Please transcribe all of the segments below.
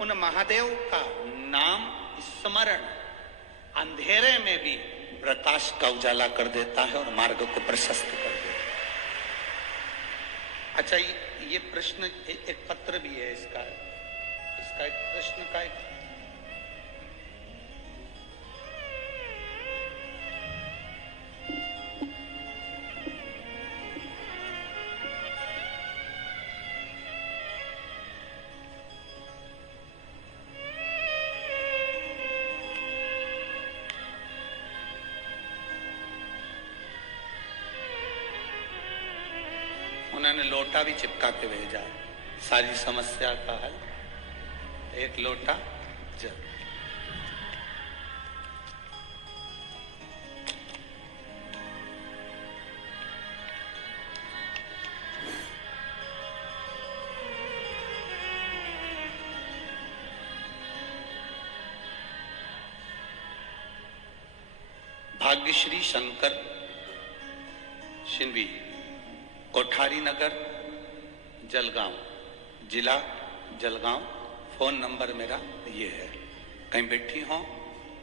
उन महादेव का नाम स्मरण अंधेरे में भी प्रकाश का उजाला कर देता है और मार्ग को प्रशस्त कर देता है। अच्छा, ये प्रश्न एक पत्र भी है इसका एक प्रश्न का एक उन्होंने लोटा भी चिपका के भेजा, सारी समस्या का हल एक लोटा जल। भाग्यश्री शंकर शिंवी, कोठारी नगर, जलगांव, जिला जलगांव। फोन नंबर मेरा ये है। कहीं बैठी हो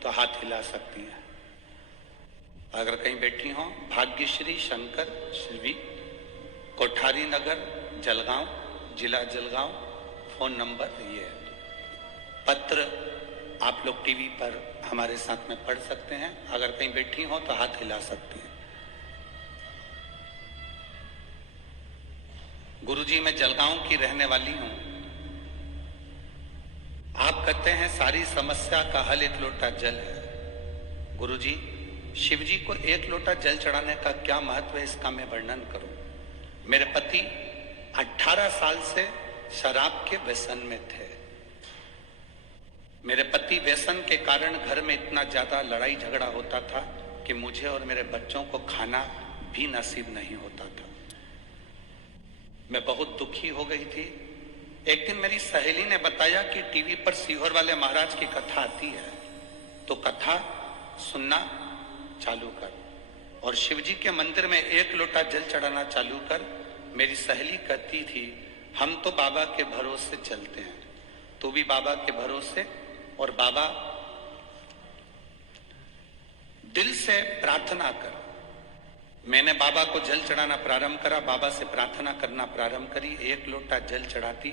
तो हाथ हिला सकती हैं। अगर कहीं बैठी हो, भाग्यश्री शंकर शिवी, कोठारी नगर, जलगांव, जिला जलगांव। फोन नंबर ये है। पत्र आप लोग टीवी पर हमारे साथ में पढ़ सकते हैं। अगर कहीं बैठी हो तो हाथ हिला सकती हैं। गुरुजी, मैं जलगांव की रहने वाली हूं। आप कहते हैं सारी समस्या का हल एक लोटा जल है। गुरुजी, शिवजी को एक लोटा जल चढ़ाने का क्या महत्व है, इसका मैं वर्णन करूं। मेरे पति 18 साल से शराब के व्यसन में थे। मेरे पति व्यसन के कारण घर में इतना ज्यादा लड़ाई झगड़ा होता था कि मुझे और मेरे बच्चों को खाना भी नसीब नहीं होता था। मैं बहुत दुखी हो गई थी। एक दिन मेरी सहेली ने बताया कि टीवी पर सीहोर वाले महाराज की कथा आती है, तो कथा सुनना चालू कर और शिवजी के मंदिर में एक लोटा जल चढ़ाना चालू कर। मेरी सहेली कहती थी, हम तो बाबा के भरोसे चलते हैं, तू भी बाबा के भरोसे। और बाबा दिल से प्रार्थना कर। मैंने बाबा को जल चढ़ाना प्रारंभ करा, बाबा से प्रार्थना करना प्रारंभ करी। एक लोटा जल चढ़ाती,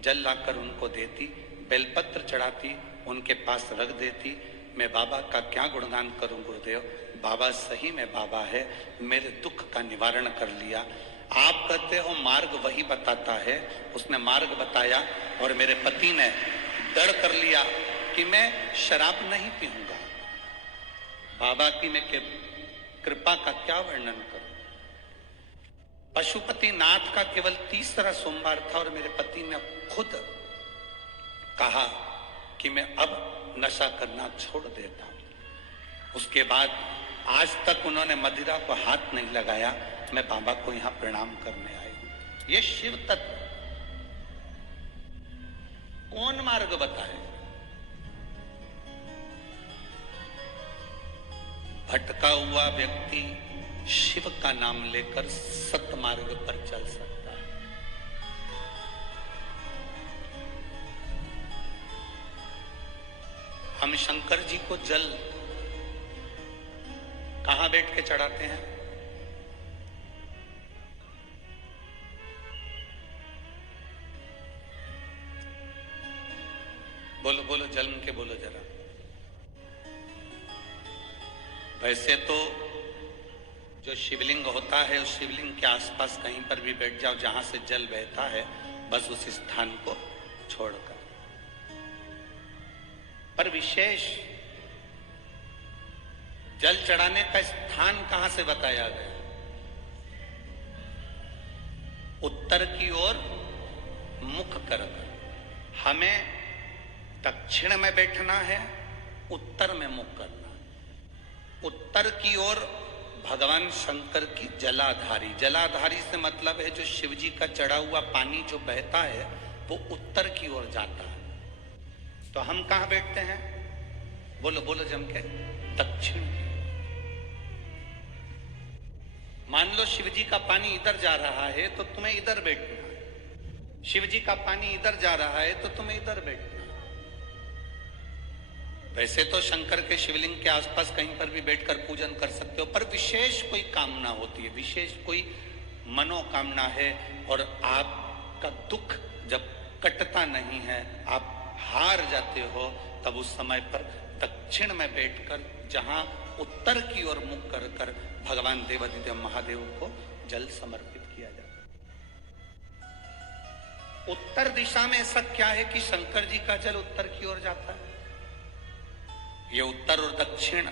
जल लाकर उनको देती, बेलपत्र चढ़ाती, उनके पास रख देती। मैं बाबा का क्या गुणगान करूं गुरुदेव, बाबा सही में बाबा है, मेरे दुख का निवारण कर लिया। आप कहते हो मार्ग वही बताता है, उसने मार्ग बताया और मेरे पति ने दृढ़ कर लिया कि मैं शराब नहीं पीऊंगा। बाबा की मैं कृपा का क्या वर्णन करूं। पशुपति नाथ का केवल 30वां सोमवार था और मेरे पति ने खुद कहा कि मैं अब नशा करना छोड़ देता हूं। उसके बाद आज तक उन्होंने मदिरा को हाथ नहीं लगाया। मैं बाबा को यहां प्रणाम करने आई हूं। ये शिव तत्व कौन मार्ग बताए? भटका हुआ व्यक्ति शिव का नाम लेकर सत्य मार्ग पर चल सकता है। हम शंकर जी को जल कहां बैठ के चढ़ाते हैं? बोलो बोलो, जल के बोलो जरा। वैसे तो जो शिवलिंग होता है, उस शिवलिंग के आसपास कहीं पर भी बैठ जाओ जहां से जल बहता है, बस उस स्थान को छोड़कर। पर विशेष जल चढ़ाने का स्थान कहां से बताया गया? उत्तर की ओर मुख कर। हमें दक्षिण में बैठना है, उत्तर में मुख करना। उत्तर की ओर भगवान शंकर की जलाधारी, जलाधारी से मतलब है जो शिवजी का चढ़ा हुआ पानी जो बहता है वो उत्तर की ओर जाता है। तो हम कहां बैठते हैं? बोलो बोलो जम के, दक्षिण। मान लो शिवजी का पानी इधर जा रहा है तो तुम्हें इधर बैठना है, शिवजी का पानी इधर जा रहा है तो तुम्हें इधर बैठना है। वैसे तो शंकर के शिवलिंग के आसपास कहीं पर भी बैठकर पूजन कर सकते हो, पर विशेष कोई कामना होती है, विशेष कोई मनोकामना है और आपका दुख जब कटता नहीं है, आप हार जाते हो, तब उस समय पर दक्षिण में बैठकर जहां उत्तर की ओर मुख कर कर भगवान देवाधिदेव महादेव को जल समर्पित किया जाता है। उत्तर दिशा में ऐसा क्या है कि शंकर जी का जल उत्तर की ओर जाता है? ये उत्तर और दक्षिण,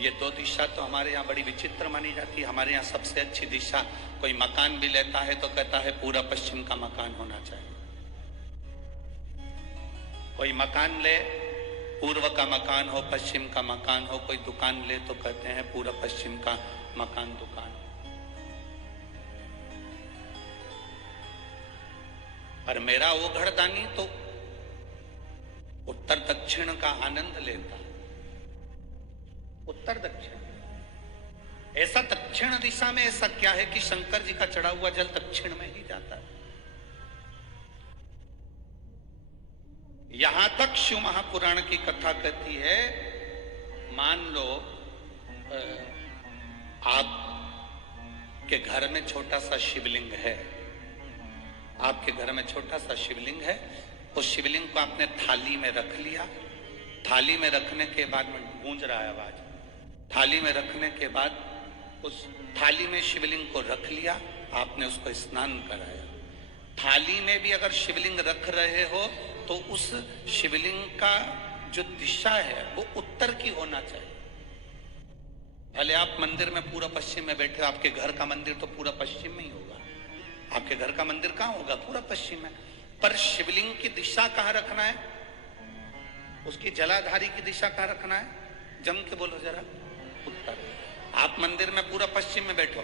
ये दो दिशा तो हमारे यहाँ बड़ी विचित्र मानी जाती है। हमारे यहाँ सबसे अच्छी दिशा, कोई मकान भी लेता है तो कहता है पूरा पश्चिम का मकान होना चाहिए। कोई मकान ले, पूर्व का मकान हो, पश्चिम का मकान हो। कोई दुकान ले तो कहते हैं पूरा पश्चिम का मकान दुकान। पर मेरा वो घरदानी तो उत्तर दक्षिण का आनंद लेता, उत्तर दक्षिण। ऐसा दक्षिण दिशा में ऐसा क्या है कि शंकर जी का चढ़ा हुआ जल दक्षिण में ही जाता है? यहां तक शिव महापुराण की कथा कहती है, मान लो आपके घर में छोटा सा शिवलिंग है, आपके घर में छोटा सा शिवलिंग है, उस शिवलिंग को आपने थाली में रख लिया। थाली में रखने के बाद में गूंज रहा है आवाज, थाली में रखने के बाद उस थाली में शिवलिंग को रख लिया, आपने उसको स्नान कराया। थाली में भी अगर शिवलिंग रख रहे हो तो उस शिवलिंग का जो दिशा है वो उत्तर की होना चाहिए। भले आप मंदिर में पूरा पश्चिम में बैठे हो, आपके घर का मंदिर तो पूरा पश्चिम में ही होगा। आपके घर का मंदिर कहाँ होगा? पूरा पश्चिम में। पर शिवलिंग की दिशा कहाँ रखना है? उसकी जलाधारी की दिशा कहाँ रखना है? जम के बोलो जरा। उत्तर। आप मंदिर में पूरा पश्चिम में बैठो,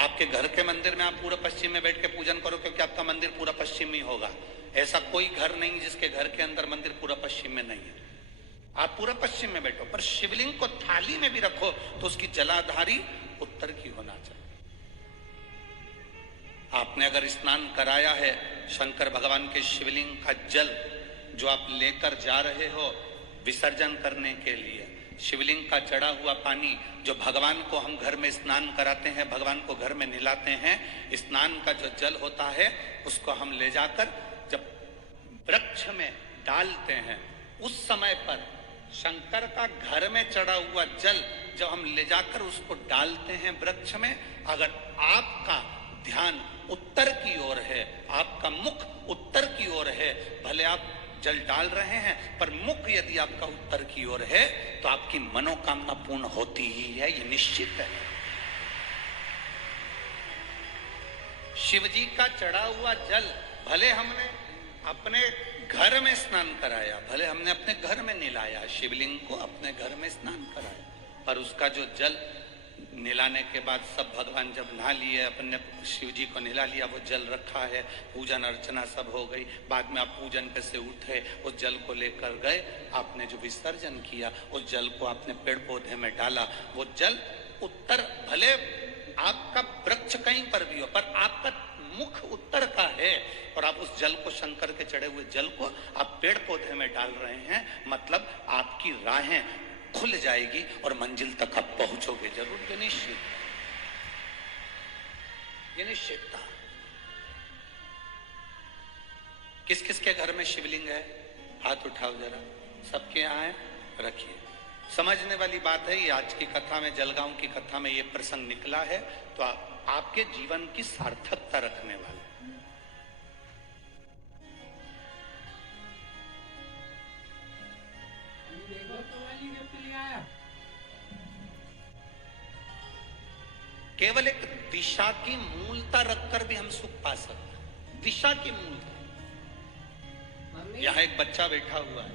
आपके घर के मंदिर में आप पूरा पश्चिम में बैठ के पूजन करो, क्योंकि आपका मंदिर पूरा पश्चिम ही होगा। ऐसा कोई घर नहीं जिसके घर के अंदर मंदिर पूरा पश्चिम में नहीं है। आप पूरा पश्चिम में बैठो, पर शिवलिंग को थाली में भी रखो तो उसकी जलाधारी उत्तर की होना चाहिए। आपने अगर स्नान कराया है, शंकर भगवान के शिवलिंग का जल जो आप लेकर जा रहे हो विसर्जन करने के लिए, शिवलिंग का चढ़ा हुआ पानी जो भगवान को हम घर में स्नान कराते हैं, भगवान को घर में नहलाते हैं, स्नान का जो जल होता है उसको हम ले जाकर जब वृक्ष में डालते हैं, उस समय पर शंकर का घर में चढ़ा हुआ जल जब हम ले जाकर उसको डालते हैं वृक्ष में, अगर आपका ध्यान उत्तर की ओर है, आपका मुख उत्तर की ओर है, भले आप जल डाल रहे हैं पर मुख यदि आपका उत्तर की ओर है तो आपकी मनोकामना पूर्ण होती ही है, ये निश्चित है। शिव जी का चढ़ा हुआ जल भले हमने अपने घर में स्नान कराया, भले हमने अपने घर में नहलाया, शिवलिंग को अपने घर में स्नान कराया, पर उसका जो जल नहलाने के बाद सब भगवान जब नहा लिए, अपने शिव जी को नहला लिया, वो जल रखा है, पूजन अर्चना सब हो गई, बाद में आप पूजन पे से उठे, उस जल को लेकर गए, आपने जो विसर्जन किया उस जल को आपने पेड़ पौधे में डाला, वो जल उत्तर, भले आपका वृक्ष कहीं पर भी हो पर आपका मुख उत्तर का है और आप उस जल को, शंकर के चढ़े हुए जल को आप पेड़ पौधे में डाल रहे हैं, मतलब आपकी राहें खुल जाएगी और मंजिल तक आप पहुंचोगे जरूर। ये निश्चित, ये निश्चितता। किस किस के घर में शिवलिंग है? हाथ उठाओ जरा। सबके यहाँ है? रखिए। समझने वाली बात है, ये आज की कथा में, जलगांव की कथा में ये प्रसंग निकला है तो आपके जीवन की सार्थकता रखने वाला। केवल एक दिशा की मूलता रखकर भी हम सुख पा सकते हैं। दिशा की मूलता। यहाँ एक बच्चा बैठा हुआ है,